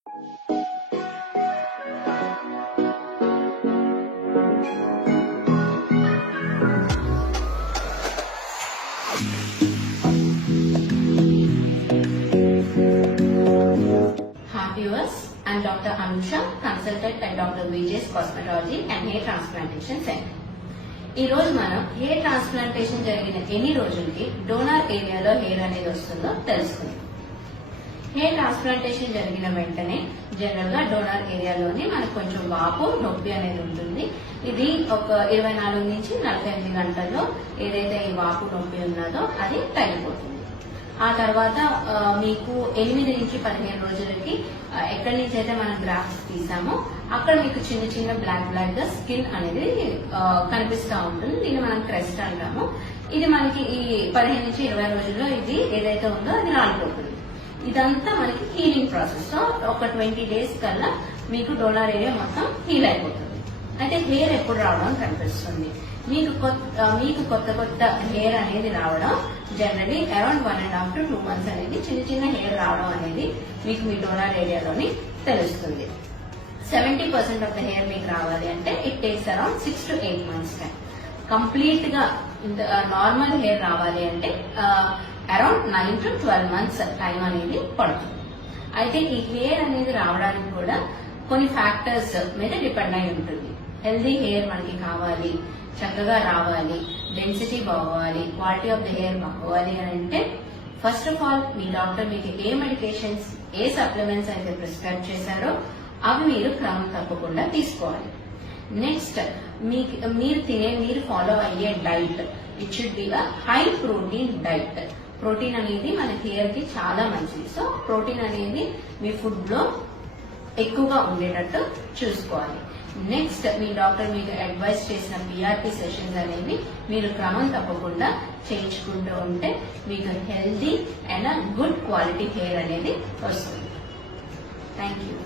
Viewers, I am Dr. Anusha, consultant at Dr. Vijay's Cosmetology and Hair Transplantation Center. ఈ రోజు మనం hair transplantation జరిగిన ఎన్ని రోజులకి డోనార్ ఏరియాలో హెయిర్ అనేది వస్తుందో తెలుసుకుందాం. హెయిర్ ట్రాన్స్ప్లాంటేషన్ జరిగిన వెంటనే జనరల్ గా డోనార్ ఏరియాలోని మనకు కొంచెం వాపు నొప్పి అనేది ఉంటుంది. ఇది ఒక 24 నుంచి 48 గంటల్లో ఏదైతే ఈ వాపు నొప్పి ఉన్నదో అది తగ్గిపోతుంది. ఆ తర్వాత మీకు 8 నుంచి 15 రోజులకి ఎక్కడి నుంచి అయితే మనం గ్రాఫ్ట్స్ తీసామో అక్కడ మీకు చిన్న చిన్న బ్లాక్ గా స్కిన్ అనేది కనిపిస్తూ ఉంటుంది. దీన్ని మనం క్రెస్ట్ అంటాము. ఇది మనకి ఈ 15 నుంచి 20 రోజుల్లో ఇది ఏదైతే ఉందో అది రాలిపోతుంది. ఇదంతా మనకి హీలింగ్ ప్రాసెస్. సో ఒక 20 డేస్ కల్లా మీకు డోనార్ ఏరియా మొత్తం హీల్ అయిపోతుంది. అయితే హెయిర్ ఎప్పుడు రావడం కనిపిస్తుంది? మీకు కొత్త హెయిర్ అనేది రావడం జనరలీ అరౌండ్ 1.5 to 2 months అనేది చిన్న చిన్న హెయిర్ రావడం అనేది మీకు మీ డోనార్ ఏరియాలోని తెలుస్తుంది. 70% ఆఫ్ ద హెయిర్ మీకు రావాలి అంటే it takes around 6 to 8 months time. Complete గా నార్మల్ హెయిర్ రావాలి అంటే అరౌండ్ 9 to 12 months టైం అనేది పడుతుంది. అయితే ఈ హెయిర్ అనేది రావడానికి కూడా కొన్ని ఫ్యాక్టర్స్ మీద డిపెండ్ అయి ఉంటుంది. హెల్దీ హెయిర్ మనకి కావాలి, చక్కగా రావాలి, డెన్సిటీ బాగోవాలి, క్వాలిటీ ఆఫ్ ద హెయిర్ బాగోవాలి అని అంటే ఫస్ట్ ఆఫ్ ఆల్ మీ డాక్టర్ మీకు ఏ మెడికేషన్స్, ఏ సప్లిమెంట్స్ అయితే ప్రిస్క్రైబ్ చేశారో అవి మీరు క్రమం తప్పకుండా తీసుకోవాలి. నెక్స్ట్ మీరు ఫాలో అయ్యే diet, it should be a high protein diet. Protein అనేది మన హెయిర్ కి చాలా మంచిది. సో ప్రోటీన్ అనేది మీ ఫుడ్ లో ఎక్కువగా ఉండేటట్టు చూసుకోవాలి. నెక్స్ట్ మీ డాక్టర్ మీకు అడ్వైస్ చేసిన పిఆర్పి సెషన్స్ అనేవి మీరు క్రమం తప్పకుండా చేయించుకుంటూ ఉంటే మీకు healthy and good quality hair అనేది వస్తుంది. Thank you.